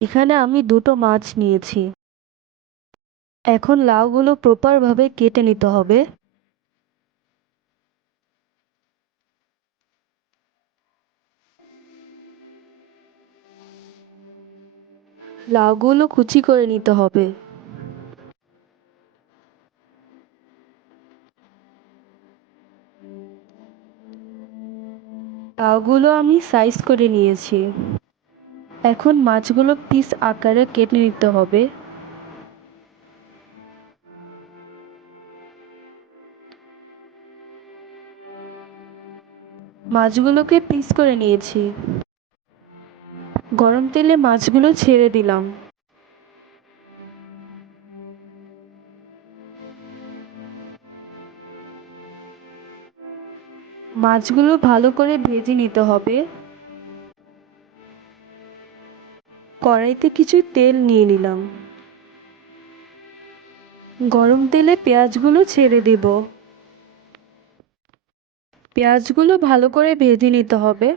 এখানে আমি দুটো মাছ নিয়েছি। এখন লাউগুলো প্রপারভাবে কেটে নিতে হবে। লাউগুলো কুচি করে নিতে হবে। লাউগুলো আমি সাইজ করে নিয়েছি। এখন মাছগুলো পিস আকারে কেটে নিতে হবে। মাছগুলোকে পিস করে নিয়েছি। গরম তেলে মাছগুলো ছেড়ে দিলাম। মাছগুলো ভালো করে ভেজে নিতে হবে। কড়াইতে কিছু তেল নিয়ে নিলাম। গরম তেলে পেঁয়াজগুলো ছেড়ে দেব। পেঁয়াজগুলো ভালো করে ভেজে নিতে হবে।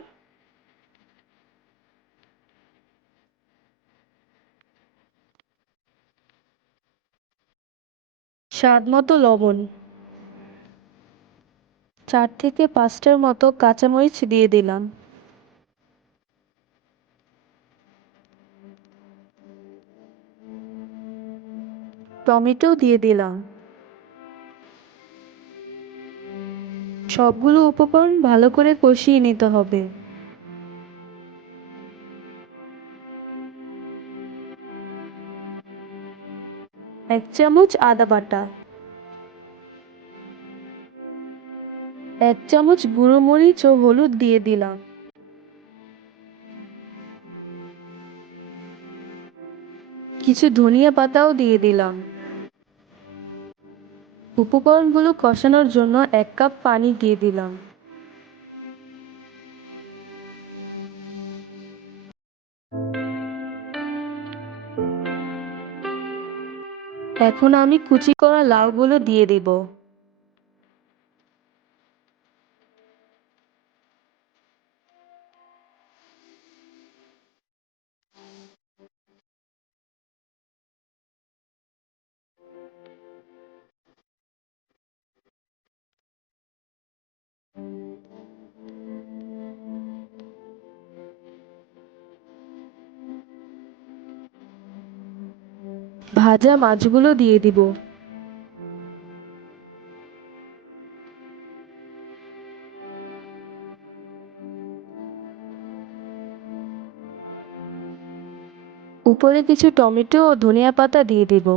স্বাদ মতো লবণ। চার থেকে পাঁচটার মতো কাঁচামরিচ দিয়ে দিলাম। টমেটো দিয়ে দিলাম। সবগুলো উপকরণ ভালো করে কষিয়ে নিতে হবে। এক চামচ আদা বাটা। এক চামচ গুঁড়ো মরিচ ও হলুদ দিয়ে দিলাম। কিছু ধনিয়া পাতাও দিয়ে দিলাম। উপকরণগুলো কষানোর জন্য এক কাপ পানি দিয়ে দিলাম। এখন আমি কুচি করা লাউগুলো দিয়ে দিব। ভাজা মাছগুলো দিয়ে দিব। উপরে কিছু টমেটো ও ধনিয়া পাতা দিয়ে দিব।